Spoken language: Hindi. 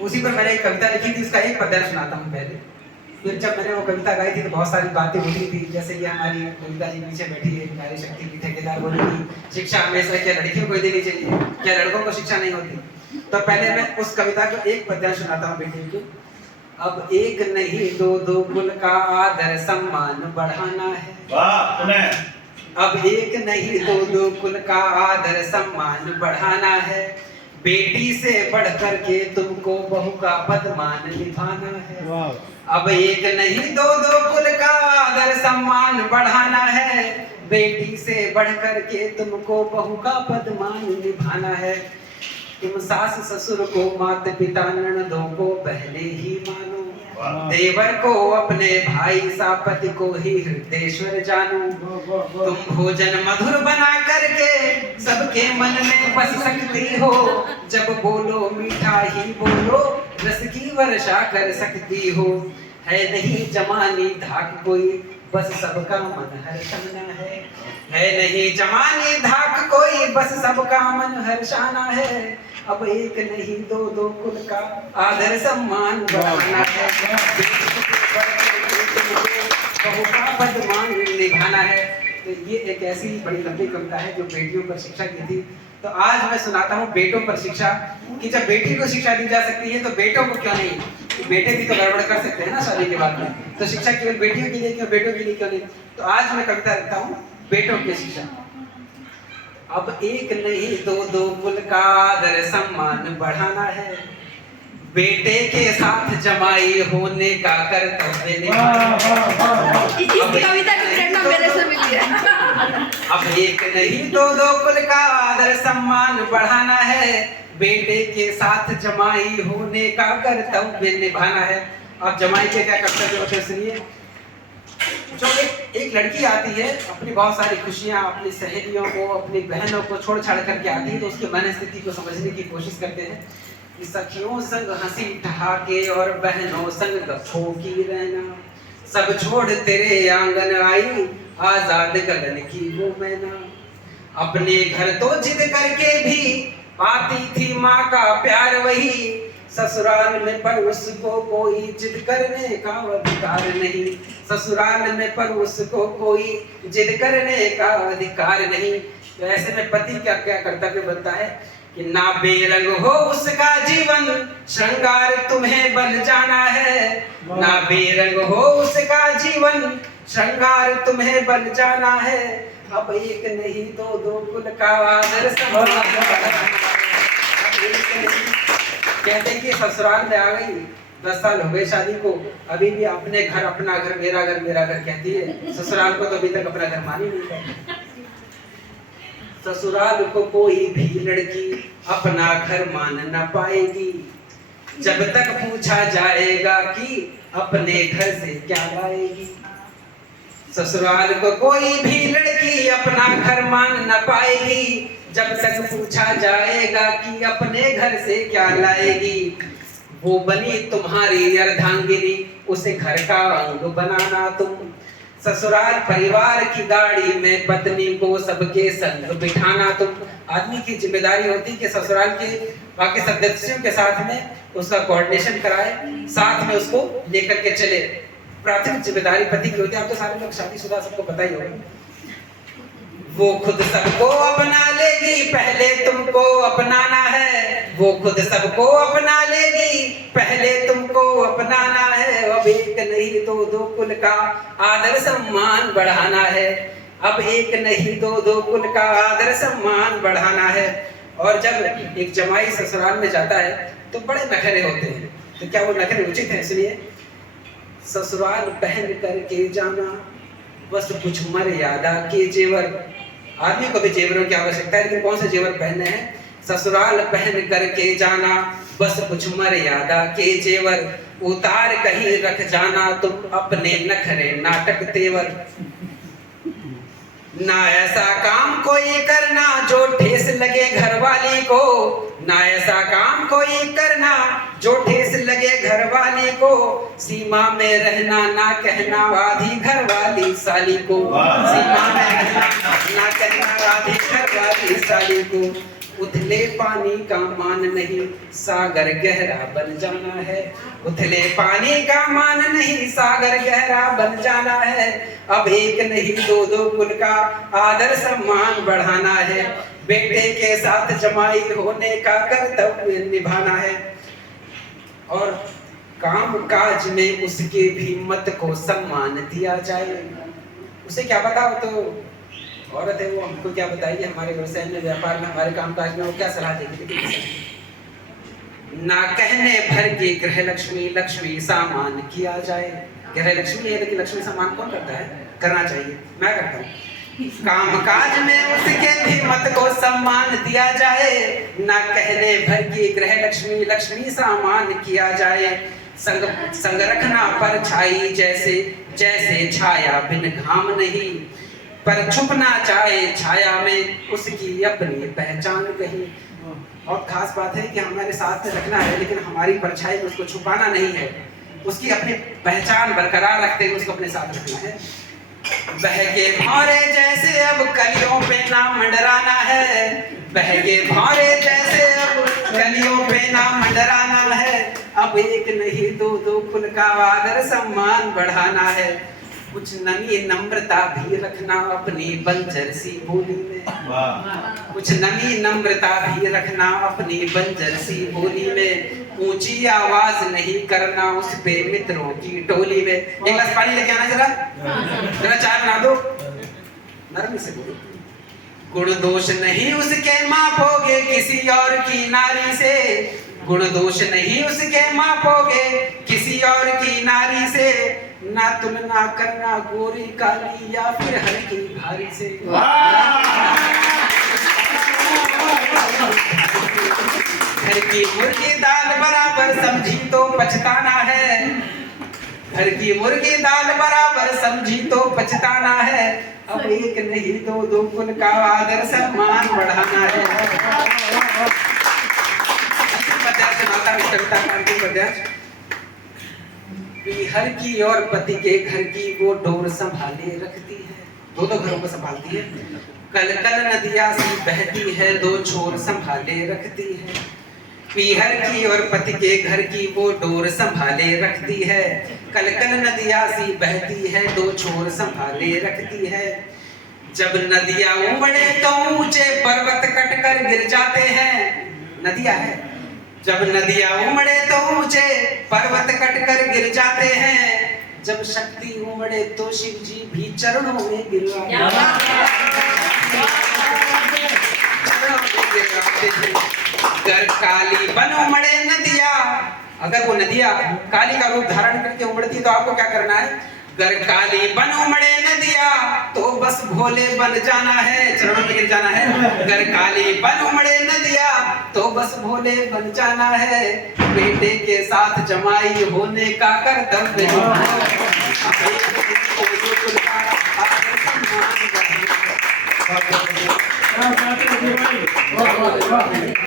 उसी पर मैंने एक कविता लिखी थी, उसका एक पद्य सुनाता हूँ पहले। फिर जब मैंने वो कविता गाई थी तो बहुत सारी बातें उठी थी, जैसे कि हमारी कविता जी पीछे बैठी है, नारी शक्ति की ठेकेदार बोली कि शिक्षा हमेशा क्या लड़कियों को देनी चाहिए, क्या लड़कों को शिक्षा नहीं होती। तो पहले मैं उस कविता को एक पद्य सुनाता हूँ बेटी को। अब एक नहीं दो दो कुल का आदर सम्मान बढ़ाना है। वाह, पुनः। अब एक नहीं दो दो कुल का आदर सम्मान बढ़ाना है। बेटी से बढ़ कर के तुमको बहू का पदमान निभाना है। अब एक नहीं दो दो कुल का आदर सम्मान बढ़ाना है। बेटी से बढ़ कर के तुमको बहू का पदमान निभाना है। तुम सास ससुर को माता पिता ननदों को पहले ही मानो। देवर को अपने भाई सा पति को ही हृदयेश्वर जानो। तुम भोजन मधुर बना करके सबके मन में बस सकती हो। जब बोलो मीठा ही बोलो, रस की वर्षा कर सकती हो। है नहीं जमानी धाक कोई, बस सबका मन हर्षाना है। है नहीं जमानी धाक कोई, बस सबका मन हर्षाना है। अब एक नहीं दो दो कुल का आदर सम्मान बढ़ाना है। बहू का पदमान निभाना है। तो ये एक ऐसी बड़ी लंबी कविता है जो बेटियों पर शिक्षा की थी। तो आज मैं सुनाता हूँ बेटों पर शिक्षा, कि जब बेटी को शिक्षा दी जा सकती है तो बेटों को क्यों नहीं। बेटे भी तो गड़बड़ कर सकते हैं ना शादी के बाद में, तो शिक्षा केवल बेटियों के लिए क्यों, बेटों के लिए क्यों नहीं। तो आज मैं कविता रखता हूँ बेटों की शिक्षा। अब एक नहीं दो दो कुल का आदर सम्मान बढ़ाना है। बेटे के साथ जमाई होने का कर्तव्य निभाना। अब एक नहीं दो दो कुल का आदर सम्मान बढ़ाना है। बेटे के साथ जमाई होने का कर्तव्य निभाना है। अब जमाई के क्या कर्तव्य होते हैं सुनिए। जो एक लड़की आती है, अपनी बहुत सारी खुशियां अपनी सहेलियों को, अपनी बहनों को छोड़ छाड़ करके आती है, तो उसकी मनस्थिति को समझने की कोशिश करते हैं कि सखियों संग हंसी ठहाके और बहनों संग गप्पों की रहना। सब छोड़ तेरे आंगन आई, आजाद गगन की वो मैना। अपने घर तो जिद करके भी पाती थी माँ का प्यार वही। ससुराल में पर उसको कोई जिद करने का अधिकार नहीं। ससुराल में पर उसको कोई जिद करने का अधिकार नहीं। तो ऐसे में पति क्या क्या कर्तव्य बनता है कि ना बेरंग हो उसका जीवन, श्रृंगार तुम्हें बन जाना है। ना बेरंग हो उसका जीवन, श्रृंगार तुम्हें बन जाना है। अब एक नहीं दो दो कुल का आदर सम्मान। कहते हैं कि ससुराल में आ गई, 10 साल हो गए शादी को, अभी भी अपने घर अपना घर मेरा घर मेरा घर कहती है। ससुराल को तो अभी तक अपना घर मान ही नहीं पाई। ससुराल को कोई भी लड़की अपना घर मान न पाएगी जब तक पूछा जाएगा कि अपने घर से क्या लाएगी। ससुराल को कोई भी लड़की अपना घर मान न पाएगी जब तक पूछा जाएगा कि अपने घर से क्या लाएगी। वो बनी तुम्हारी अर्धांगिनी, उसे घर का अंग बनाना तुम। ससुराल परिवार की गाड़ी में पत्नी को सबके संग बिठाना तुम। आदमी की जिम्मेदारी होती है कि ससुराल के बाकी सदस्यों के साथ में उसका कोऑर्डिनेशन कराए, साथ में उसको लेकर के चले। प्राथमिक जिम्मेदारी पति की होती है। आप तो सारे लोग शादीशुदा, सबको पता ही होगा। वो खुद सबको अपना लेगी, पहले तुमको अपनाना है। वो खुद सबको अपना लेगी, पहले तुमको अपनाना है। अब एक नहीं दो दो कुल का आदर सम्मान बढ़ाना है। अब एक नहीं दो दो कुल का आदर सम्मान बढ़ाना है। और जब एक जमाई ससुराल में जाता है तो बड़े नखरे होते हैं। तो क्या वो नखरे उचित हैं? सुनिए। ससुराल पहन करके जाना, बस कुछ मर्यादा के जेवर। आदमी को भी जेवरों की आवश्यकता है, लेकिन कौन से जेवर पहनने हैं? ससुराल पहन करके जाना, बस कुछ मर्यादा के जेवर। उतार कहीं रख जाना तुम अपने नखरे नाटक तेवर। ना ऐसा काम कोई करना जो ठेस लगे घरवाली को। ना ऐसा काम कोई करना जो ठेस लगे घरवाली को। सीमा में रहना ना कहना आधी घरवाली साली को। सीमा में रहना ना कहना आधी घरवाली साली को। उथले पानी का मान नहीं, सागर गहरा बन जाना है। उथले पानी का मान नहीं, सागर गहरा बन जाना है। अब एक नहीं दो दो कुल का आदर सम्मान बढ़ाना है। बेटे के साथ जमाई होने का कर्तव्य निभाना है। और काम काज में उसके भी मत को सम्मान दिया जाए। उसे क्या पता, वो तो औरत है, वो हमको क्या बताइए, हमारे व्यवसाय में, व्यापार में, हमारे कामकाज में वो क्या सलाह देगी। ना कहने भर की गृह लक्ष्मी लक्ष्मी सामान किया जाए। गृह लक्ष्मी है, लेकिन लक्ष्मी सामान कौन करता है? करना चाहिए, मैं करता हूँ। काम काज में उसके भी मत को सम्मान दिया जाए। ना कहने भर की गृह लक्ष्मी लक्ष्मी सामान किया जाए। संग रखना पर छाई जैसे जैसे छाया बिन घाम नहीं, पर छुपना चाहे छाया में उसकी अपनी पहचान कहीं। बहुत खास बात है कि हमारे साथ रखना है, लेकिन हमारी परछाई में उसको छुपाना नहीं है। उसकी अपनी पहचान बरकरार रखते हुए उसको अपने साथ रखना है। बहके भौरे जैसे अब कलियों पे ना मंडराना है। बहके भौरे जैसे अब कलियों पे ना मंडराना है। अब एक नहीं दो दो कुल का आदर सम्मान बढ़ाना है। कुछ नमी नम्रता भी रखना अपनी बंजर सी बोली में। कुछ नमी नम्रता भी रखना अपनी बंजर सी बोली में। ऊंची आवाज नहीं करना उस पे मित्रों की टोली में। एक गिलास पानी लेके आना जरा, जरा चाय बना दो, नरमी से बोलो। गुण दोष नहीं उसके मापोगे किसी और की नारी से। गुण दोष नहीं उसके मापोगे किसी और की नारी से। ना तुलना करना गोरी काली या फिर हल्की भारी से। घर की मुर्गी दाल बराबर समझी तो पछताना है। घर की मुर्गी दाल बराबर समझी तो पछताना है। अब एक नहीं दो दो कुल का आदर सम्मान बढ़ाना है। हर की और पति के घर की वो डोर संभाले रखती है। दो दो घरों को संभालती है। कल कल नदियां सी बहती है, दो छोर संभाले रखती है। पीहर की और पति के घर की वो डोर संभाले रखती है। कल कल नदियां सी बहती है, दो छोर संभाले रखती है। जब नदियां उमड़े तो ऊंचे पर्वत कटकर गिर जाते हैं। नदियां है, जब नदियां उमड़े तो ऊंचे पर्वत कटकर गिर जाते हैं। जब शक्ति उमड़े तो शिव जी भी चरणों में गिर जाते हैं। अगर काली बन उमड़े नदिया, अगर वो नदिया काली का रूप धारण करके उमड़ती तो आपको क्या करना है? अगर काली बन उमड़े नदिया तो बस भोले बन जाना है, चरणों में गिर जाना है। अगर काली बन उमड़े नदिया तो बस भोले बन जाना है। बेटे के साथ जमाई होने का कर्तव्य है।